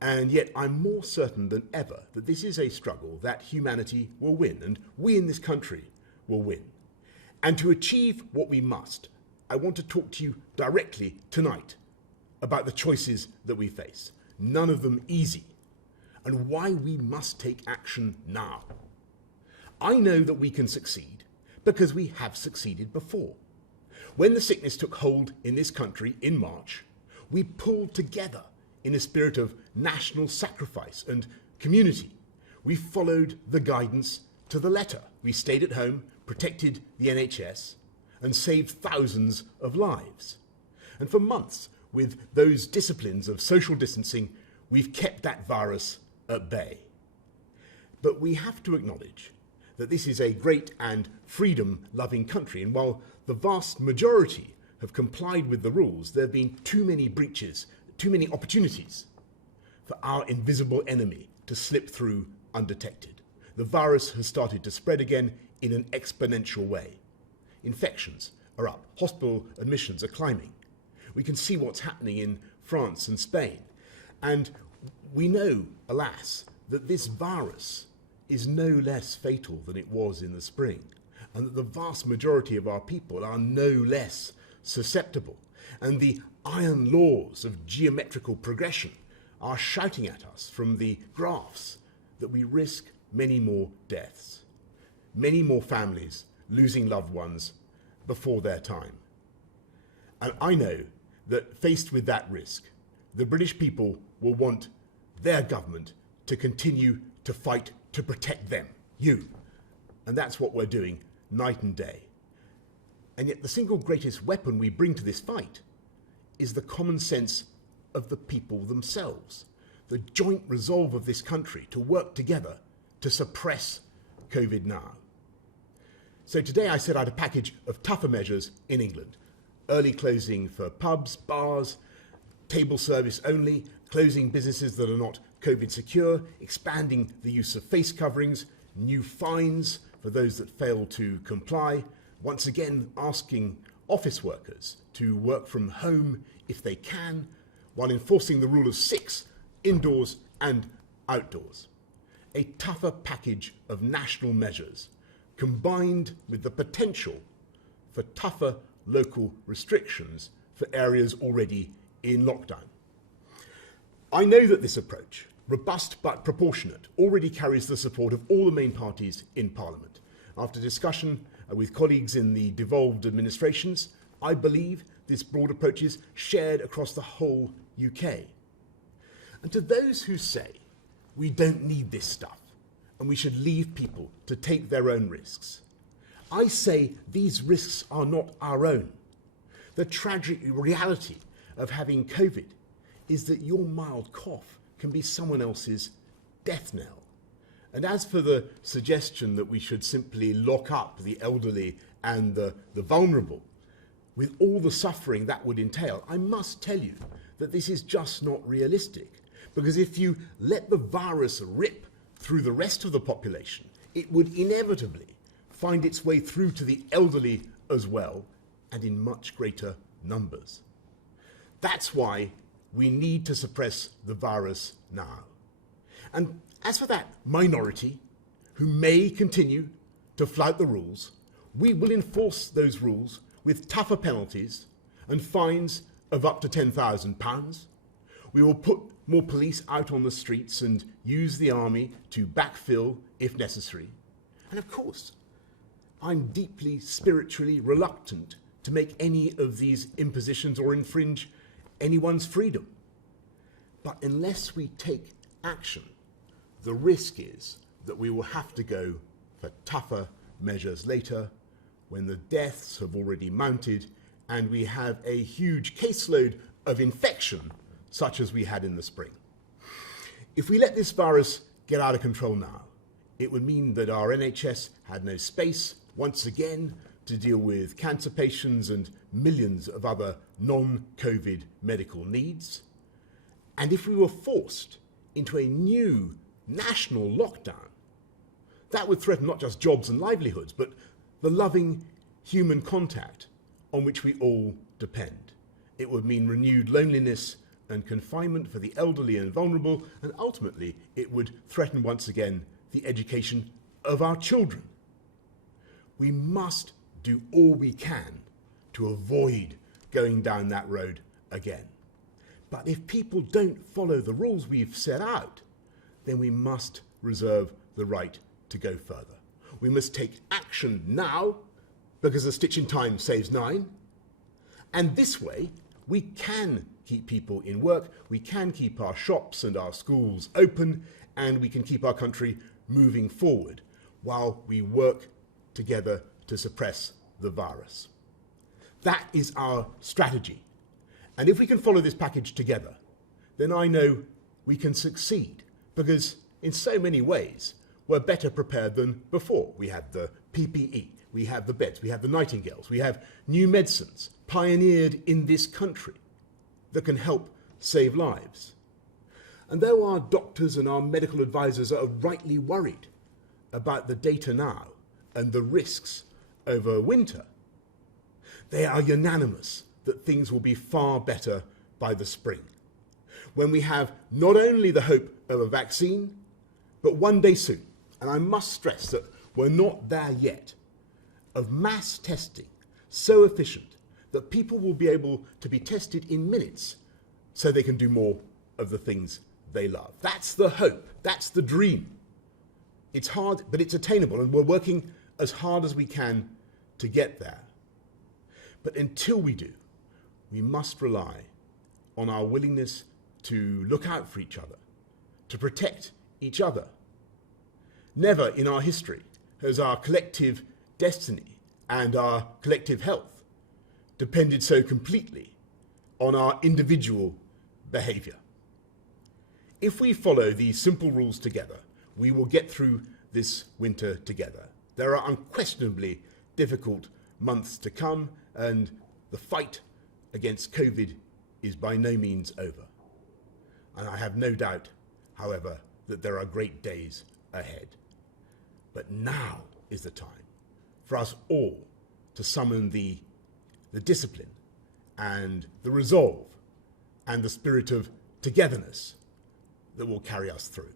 And yet I'm more certain than ever that this is a struggle that humanity will win, and we in this country will win. And to achieve what we must, I want to talk to you directly tonight about the choices that we face, none of them easy, and why we must take action now. I know that we can succeed because we have succeeded before. When the sickness took hold in this country in March, we pulled together in a spirit of national sacrifice and community. We followed the guidance to the letter. We stayed at home, protected the NHS, and saved thousands of lives. And for months, with those disciplines of social distancing, we've kept that virus at bay. But we have to acknowledge that this is a great and freedom-loving country, and while the vast majority have complied with the rules, there have been too many breaches, too many opportunities for our invisible enemy to slip through undetected. The virus has started to spread again in an exponential way. Infections are up, hospital admissions are climbing. We can see what's happening in France and Spain. And we know, alas, that this virus is no less fatal than it was in the spring, and that the vast majority of our people are no less susceptible. And the iron laws of geometrical progression are shouting at us from the graphs that we risk many more deaths, many more families losing loved ones before their time. And I know that faced with that risk, the British people will want their government to continue to fight to protect them, you. And that's what we're doing night and day. And yet the single greatest weapon we bring to this fight is the common sense of the people themselves, the joint resolve of this country to work together to suppress COVID now. So today I set out a package of tougher measures in England. Early closing for pubs, bars, table service only, closing businesses that are not COVID secure, expanding the use of face coverings, new fines for those that fail to comply, once again asking office workers to work from home if they can, while enforcing the rule of 6 indoors and outdoors. A tougher package of national measures combined with the potential for tougher local restrictions for areas already in lockdown. I know that this approach, robust but proportionate, already carries the support of all the main parties in Parliament. After discussion with colleagues in the devolved administrations, I believe this broad approach is shared across the whole UK. And to those who say we don't need this stuff and we should leave people to take their own risks, I say these risks are not our own. The tragic reality of having COVID is that your mild cough can be someone else's death knell. And as for the suggestion that we should simply lock up the elderly and the vulnerable, with all the suffering that would entail, I must tell you that this is just not realistic. Because if you let the virus rip through the rest of the population, it would inevitably find its way through to the elderly as well, and in much greater numbers. That's why we need to suppress the virus now. And as for that minority who may continue to flout the rules, we will enforce those rules with tougher penalties and fines of up to £10,000. We will put more police out on the streets and use the army to backfill if necessary. And of course, I'm deeply spiritually reluctant to make any of these impositions or infringe anyone's freedom. But unless we take action, the risk is that we will have to go for tougher measures later when the deaths have already mounted and we have a huge caseload of infection such as we had in the spring. If we let this virus get out of control now, it would mean that our NHS had no space once again to deal with cancer patients and millions of other non-COVID medical needs. And if we were forced into a new national lockdown, that would threaten not just jobs and livelihoods, but the loving human contact on which we all depend. It would mean renewed loneliness and confinement for the elderly and vulnerable, and ultimately it would threaten once again the education of our children. We must do all we can to avoid going down that road again. But if people don't follow the rules we've set out, then we must reserve the right to go further. We must take action now, because a stitch in time saves 9. And this way, we can keep people in work, we can keep our shops and our schools open, and we can keep our country moving forward while we work together to suppress the virus. That is our strategy. And if we can follow this package together, then I know we can succeed, because in so many ways, we're better prepared than before. We have the PPE, we have the beds, we have the Nightingales, we have new medicines pioneered in this country that can help save lives. And though our doctors and our medical advisors are rightly worried about the data now and the risks over winter, they are unanimous that things will be far better by the spring, when we have not only the hope of a vaccine, but one day soon, and I must stress that we're not there yet, of mass testing so efficient that people will be able to be tested in minutes so they can do more of the things they love. That's the hope, that's the dream. It's hard, but it's attainable, and we're working as hard as we can to get there. But until we do, we must rely on our willingness to look out for each other, to protect each other. Never in our history has our collective destiny and our collective health depended so completely on our individual behaviour. If we follow these simple rules together, we will get through this winter together. There are unquestionably difficult months to come, and the fight against COVID is by no means over. And I have no doubt, however, that there are great days ahead. But now is the time for us all to summon the discipline and the resolve and the spirit of togetherness that will carry us through.